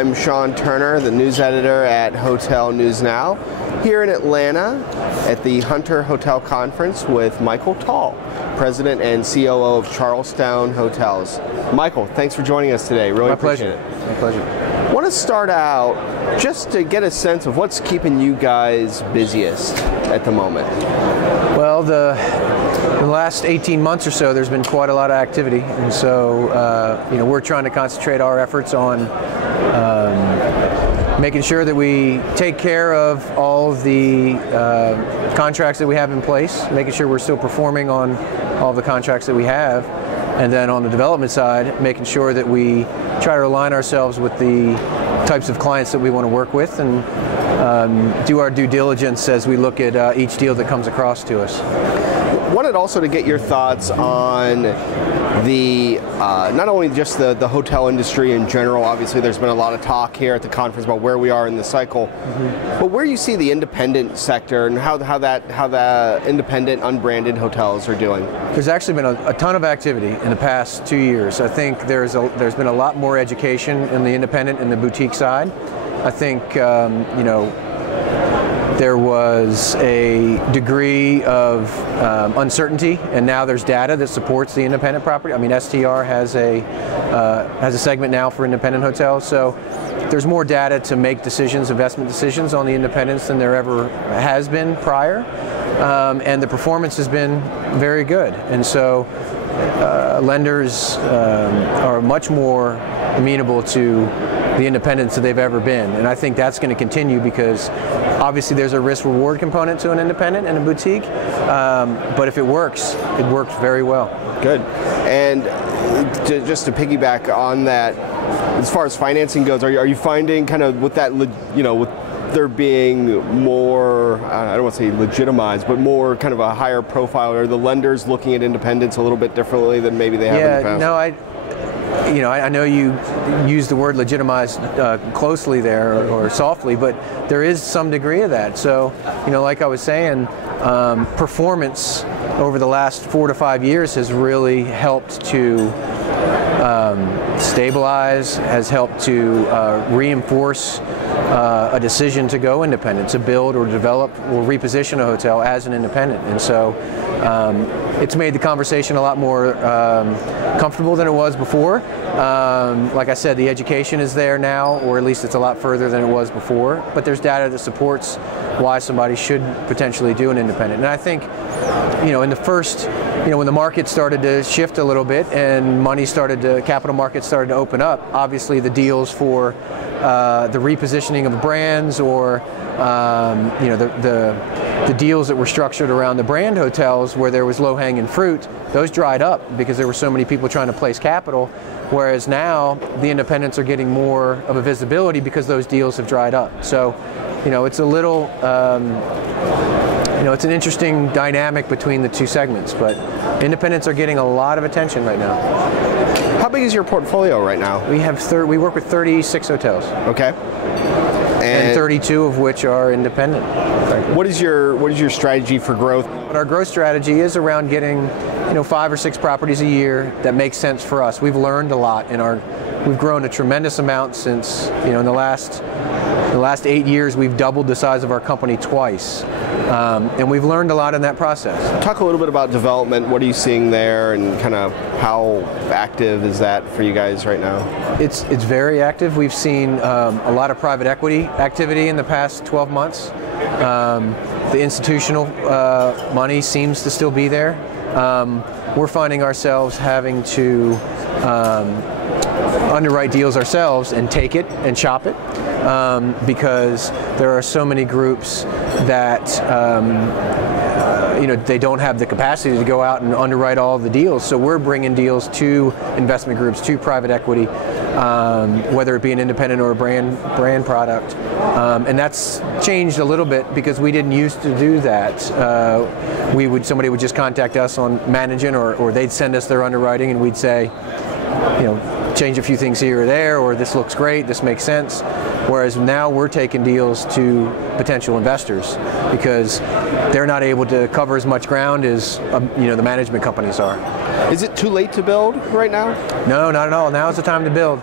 I'm Sean Turner, the news editor at Hotel News Now, here in Atlanta at the Hunter Hotel Conference with Michael Tall, President and COO of Charlestowne Hotels. Michael, thanks for joining us today. Really appreciate it. My pleasure. I want to start out just to get a sense of what's keeping you guys busiest at the moment. Well, in the last 18 months or so, there's been quite a lot of activity, and so we're trying to concentrate our efforts on making sure that we take care of all of the contracts that we have in place, making sure we're still performing on all of the contracts that we have, and then on the development side, making sure that we try to align ourselves with the types of clients that we want to work with and do our due diligence as we look at each deal that comes across to us. Wanted also to get your thoughts on the not only just the hotel industry in general. Obviously there's been a lot of talk here at the conference about where we are in the cycle, but where you see the independent sector and how the independent unbranded hotels are doing. There's actually been a ton of activity in the past 2 years. I think there's been a lot more education in the independent and the boutique side. I think there was a degree of uncertainty, and now there's data that supports the independent property. I mean, STR has a segment now for independent hotels, so there's more data to make decisions, investment decisions on the independents than there ever has been prior, and the performance has been very good. And so lenders are much more amenable to the independents that they've ever been, and I think that's going to continue because obviously there's a risk-reward component to an independent and a boutique, but if it works very well. Good. And just to piggyback on that, as far as financing goes, are you finding kind of with that, with there being more, I don't want to say legitimized, but more kind of a higher profile, are the lenders looking at independents a little bit differently than maybe they have in the past? No, I know you use the word legitimized closely there or softly, but there is some degree of that. So, like I was saying, performance over the last 4 to 5 years has really helped to stabilize, has helped to reinforce a decision to go independent, to build or develop or reposition a hotel as an independent. And so it's made the conversation a lot more comfortable than it was before. Like I said, the education is there now, or at least it's a lot further than it was before, but there's data that supports why somebody should potentially do an independent. And I think, in the first, when the market started to shift a little bit and capital markets started to open up, obviously the deals for the repositioning of brands or the deals that were structured around the brand hotels where there was low-hanging fruit, those dried up because there were so many people trying to place capital, whereas now the independents are getting more of a visibility because those deals have dried up. So, it's a little, it's an interesting dynamic between the two segments, but independents are getting a lot of attention right now. How big is your portfolio right now? We work with 36 hotels. Okay. And 32 of which are independent. What is your strategy for growth? Our growth strategy is around getting 5 or 6 properties a year that makes sense for us. We've learned a lot we've grown a tremendous amount since in the last 8 years we've doubled the size of our company twice, and we've learned a lot in that process. Talk a little bit about development. What are you seeing there, and kind of how active is that for you guys right now? It's very active. We've seen a lot of private equity activity in the past 12 months. The institutional money seems to still be there. We're finding ourselves having to underwrite deals ourselves and take it and shop it because there are so many groups that they don't have the capacity to go out and underwrite all of the deals. So we're bringing deals to investment groups, to private equity, whether it be an independent or a brand product. And that's changed a little bit because we didn't used to do that. Somebody would just contact us on managing, or they'd send us their underwriting, and we'd say, change a few things here or there, or this looks great, this makes sense. Whereas now we're taking deals to potential investors because they're not able to cover as much ground as the management companies are. Is it too late to build right now? No, not at all. Now is the time to build.